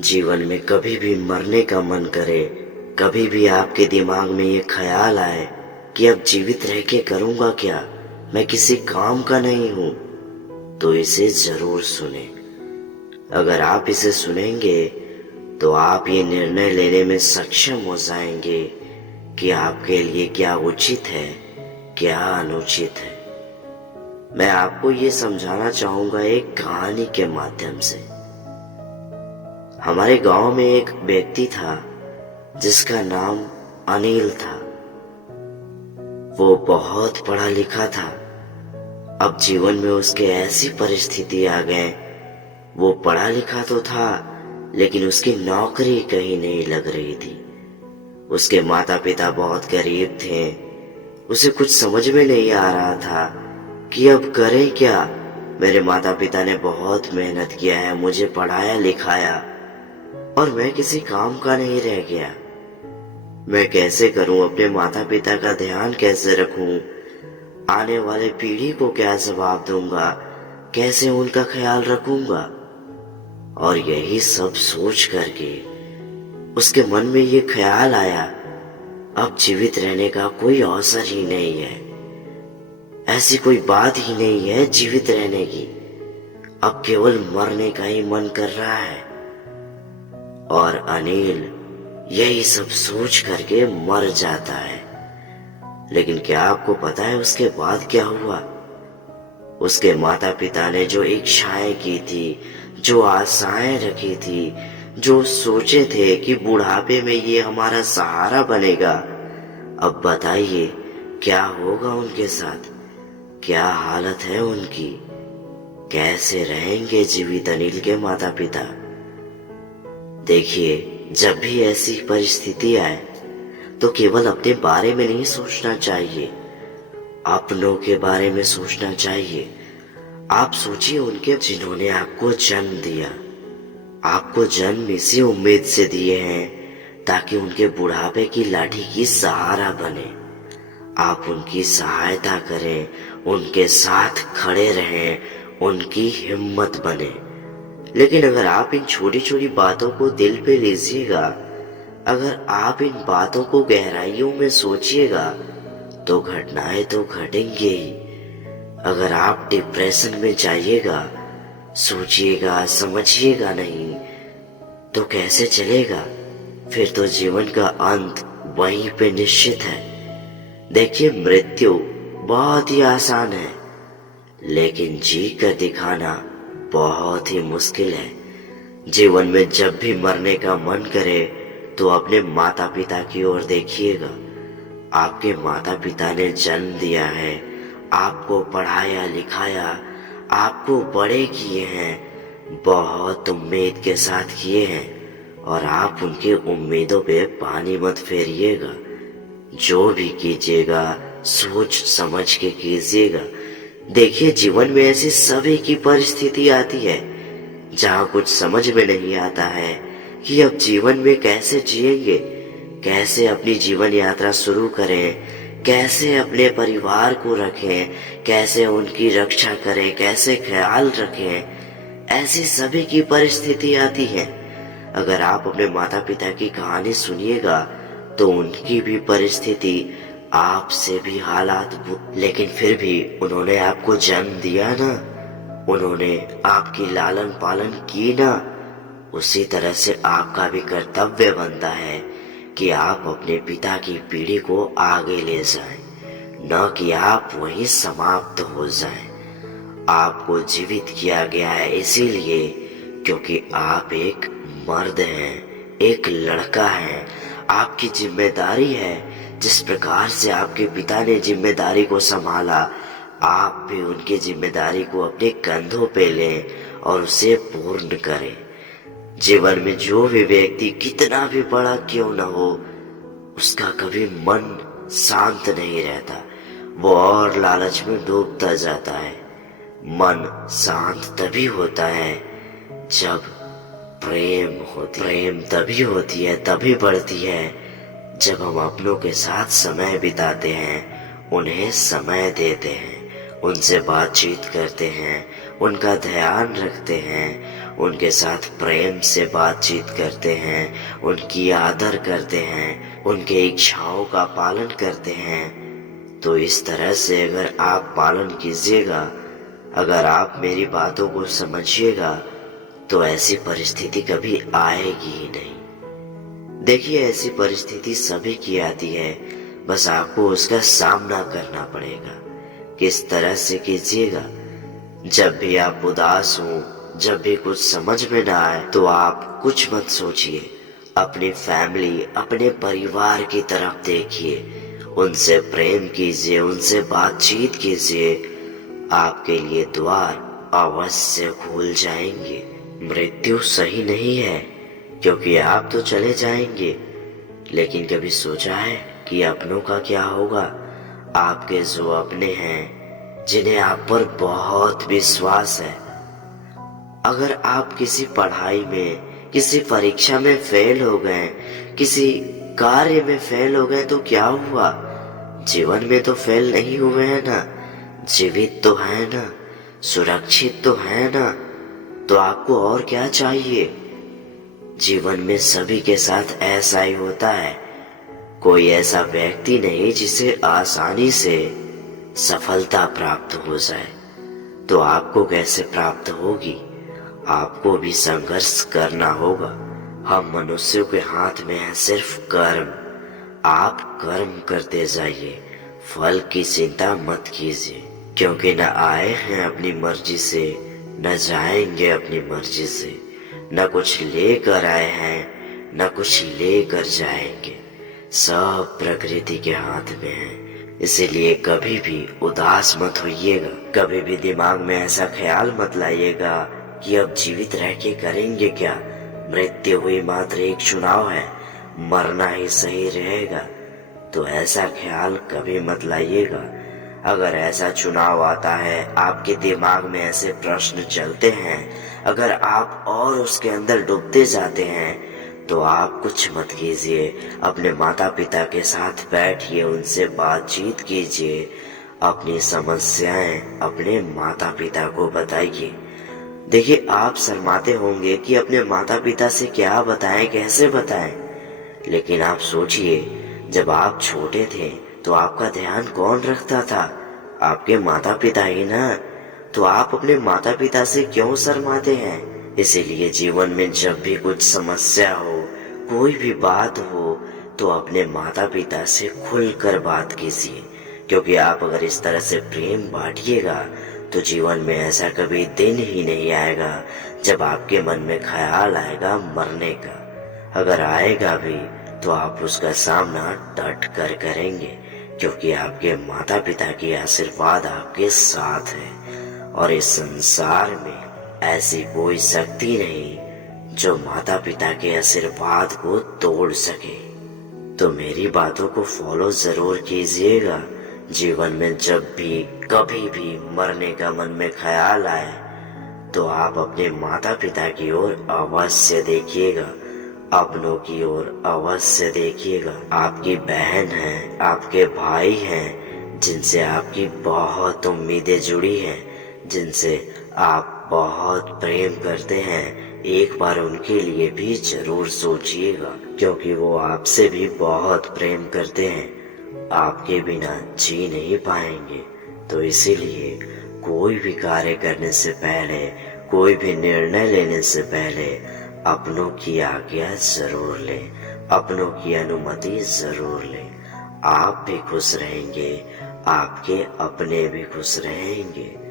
जीवन में कभी भी मरने का मन करे, कभी भी आपके दिमाग में ये ख्याल आए कि अब जीवित रह के करूंगा क्या, मैं किसी काम का नहीं हूं, तो इसे जरूर सुने। अगर आप इसे सुनेंगे तो आप ये निर्णय लेने में सक्षम हो जाएंगे कि आपके लिए क्या उचित है, क्या अनुचित है। मैं आपको ये समझाना चाहूंगा एक कहानी के माध्यम से। हमारे गांव में एक व्यक्ति था जिसका नाम अनिल था। वो बहुत पढ़ा लिखा था। अब जीवन में उसके ऐसी परिस्थिति आ गए, वो पढ़ा लिखा तो था लेकिन उसकी नौकरी कहीं नहीं लग रही थी। उसके माता पिता बहुत गरीब थे। उसे कुछ समझ में नहीं आ रहा था कि अब करें क्या। मेरे माता पिता ने बहुत मेहनत किया है, मुझे पढ़ाया लिखाया, और मैं किसी काम का नहीं रह गया। मैं कैसे करूं, अपने माता पिता का ध्यान कैसे रखूं, आने वाले पीढ़ी को क्या जवाब दूंगा, कैसे उनका ख्याल रखूंगा। और यही सब सोच करके उसके मन में ये ख्याल आया, अब जीवित रहने का कोई अवसर ही नहीं है, ऐसी कोई बात ही नहीं है जीवित रहने की। अब केवल मरने का ही मन कर रहा है। और अनिल यही सब सोच करके मर जाता है। लेकिन क्या आपको पता है उसके बाद क्या हुआ? उसके माता पिता ने जो इच्छाएं की थी, जो आशाएं रखी थी, जो सोचे थे कि बुढ़ापे में ये हमारा सहारा बनेगा, अब बताइए क्या होगा उनके साथ, क्या हालत है उनकी, कैसे रहेंगे जीवित अनिल के माता पिता। देखिए, जब भी ऐसी परिस्थिति आए तो केवल अपने बारे में नहीं सोचना चाहिए, अपनों के बारे में सोचना चाहिए। आप सोचिए उनके जिन्होंने आपको जन्म दिया, आपको जन्म इसी उम्मीद से दिए हैं ताकि उनके बुढ़ापे की लाठी की सहारा बने। आप उनकी सहायता करें, उनके साथ खड़े रहें, उनकी हिम्मत बने। लेकिन अगर आप इन छोटी छोटी बातों को दिल पे लीजिएगा, अगर आप इन बातों को गहराइयों में सोचिएगा, तो घटनाएं तो घटेंगी ही। अगर आप डिप्रेशन में जाइएगा, सोचिएगा समझिएगा नहीं, तो कैसे चलेगा? फिर तो जीवन का अंत वहीं पे निश्चित है। देखिए, मृत्यु बहुत ही आसान है, लेकिन जी कर दिखाना बहुत ही मुश्किल है। जीवन में जब भी मरने का मन करे तो अपने माता पिता की ओर देखिएगा। आपके माता पिता ने जन्म दिया है, आपको पढ़ाया लिखाया, आपको बड़े किए हैं, बहुत उम्मीद के साथ किए हैं, और आप उनकी उम्मीदों पे पानी मत फेरिएगा। जो भी कीजिएगा सोच समझ के कीजिएगा। देखिए, जीवन में ऐसी सभी की परिस्थिति आती है जहाँ कुछ समझ में नहीं आता है कि अब जीवन में कैसे जिएंगे, कैसे अपनी जीवन यात्रा शुरू करें, कैसे अपने परिवार को रखें, कैसे उनकी रक्षा करें, कैसे ख्याल रखें। ऐसी सभी की परिस्थिति आती है। अगर आप अपने माता पिता की कहानी सुनिएगा तो उनकी भी परिस्थिति आपसे भी हालात, लेकिन फिर भी उन्होंने आपको जन्म दिया ना, उन्होंने आपकी लालन पालन की ना, उसी तरह से आपका भी कर्तव्य बनता है कि आप अपने पिता की पीढ़ी को आगे ले जाएं, न कि आप वहीं समाप्त हो जाएं। आपको जीवित किया गया है इसीलिए क्योंकि आप एक मर्द हैं, एक लड़का है। आपकी जिम्मेदारी है, जिस प्रकार से आपके पिता ने जिम्मेदारी को संभाला, आप भी उनकी जिम्मेदारी को अपने कंधों पे लें और उसे पूर्ण करें। जीवन में जो भी व्यक्ति कितना भी बड़ा क्यों न हो, उसका कभी मन शांत नहीं रहता, वो और लालच में डूबता जाता है। मन शांत तभी होता है जब प्रेम तभी होती है, तभी बढ़ती है जब हम अपनों के साथ समय बिताते हैं, उन्हें समय देते हैं, उनसे बातचीत करते हैं, उनका ध्यान रखते हैं, उनके साथ प्रेम से बातचीत करते हैं, उनकी आदर करते हैं, उनके इच्छाओं का पालन करते हैं, तो इस तरह से अगर आप पालन कीजिएगा, अगर आप मेरी बातों को समझिएगा, तो ऐसी परिस्थिति कभी आएगी ही नहीं। देखिए, ऐसी परिस्थिति सभी की आती है, बस आपको उसका सामना करना पड़ेगा। किस तरह से कीजिएगा? जब भी आप उदास हो, जब भी कुछ समझ में ना आए, तो आप कुछ मत सोचिए, अपनी फैमिली, अपने परिवार की तरफ देखिए, उनसे प्रेम कीजिए, उनसे बातचीत कीजिए। आपके लिए द्वार अवश्य खुल जाएंगे। मृत्यु सही नहीं है, क्योंकि आप तो चले जाएंगे, लेकिन कभी सोचा है कि अपनों का क्या होगा? आपके जो अपने हैं, जिन्हें आप पर बहुत विश्वास है, अगर आप किसी पढ़ाई में, किसी परीक्षा में फेल हो गए, किसी कार्य में फेल हो गए, तो क्या हुआ? जीवन में तो फेल नहीं हुए हैं ना, जीवित तो है ना, सुरक्षित तो है ना, तो आपको और क्या चाहिए? जीवन में सभी के साथ ऐसा ही होता है। कोई ऐसा व्यक्ति नहीं जिसे आसानी से सफलता प्राप्त हो जाए। तो आपको कैसे प्राप्त होगी? आपको भी संघर्ष करना होगा। हम मनुष्यों के हाथ में है सिर्फ कर्म। आप कर्म करते जाइए, फल की चिंता मत कीजिए, क्योंकि न आए हैं अपनी मर्जी से, न जाएंगे अपनी मर्जी से, न कुछ लेकर आए हैं, न कुछ लेकर जाएंगे। सब प्रकृति के हाथ में है। इसीलिए कभी भी उदास मत होइएगा, कभी भी दिमाग में ऐसा ख्याल मत लाइएगा कि अब जीवित रह के करेंगे क्या, मृत्यु हुई मात्र एक चुनाव है, मरना ही सही रहेगा। तो ऐसा ख्याल कभी मत लाइएगा। अगर ऐसा चुनाव आता है, आपके दिमाग में ऐसे प्रश्न चलते हैं, अगर आप और उसके अंदर डूबते जाते हैं, तो आप कुछ मत कीजिए। अपने माता पिता के साथ बैठिए, उनसे बातचीत कीजिए, अपनी समस्याएं अपने माता पिता को बताइए। देखिए, आप शर्माते होंगे कि अपने माता पिता से क्या बताएं, कैसे बताएं, लेकिन आप सोचिए, जब आप छोटे थे तो आपका ध्यान कौन रखता था? आपके माता पिता ही ना। तो आप अपने माता पिता से क्यों शर्माते हैं? इसीलिए जीवन में जब भी कुछ समस्या हो, कोई भी बात हो, तो अपने माता पिता से खुलकर बात कीजिए, क्योंकि आप अगर इस तरह से प्रेम बांटिएगा, तो जीवन में ऐसा कभी दिन ही नहीं आएगा जब आपके मन में ख्याल आएगा मरने का। अगर आएगा भी, तो आप उसका सामना डट कर करेंगे, क्योंकि आपके माता पिता की आशीर्वाद आपके साथ है, और इस संसार में ऐसी कोई शक्ति नहीं जो माता पिता के आशीर्वाद को तोड़ सके। तो मेरी बातों को फॉलो जरूर कीजिएगा। जीवन में जब भी कभी भी मरने का मन में ख्याल आए, तो आप अपने माता पिता की ओर अवश्य देखिएगा, अपनों की ओर अवश्य देखिएगा। आपकी बहन है, आपके भाई हैं, जिनसे आपकी बहुत उम्मीदें जुड़ी हैं, जिनसे आप बहुत प्रेम करते हैं, एक बार उनके लिए भी जरूर सोचिएगा, क्योंकि वो आपसे भी बहुत प्रेम करते हैं, आपके बिना जी नहीं पाएंगे। तो इसीलिए कोई भी कार्य करने से पहले, कोई भी निर्णय लेने से पहले अपनों की आज्ञा जरूर लें, अपनों की अनुमति जरूर लें। आप भी खुश रहेंगे, आपके अपने भी खुश रहेंगे।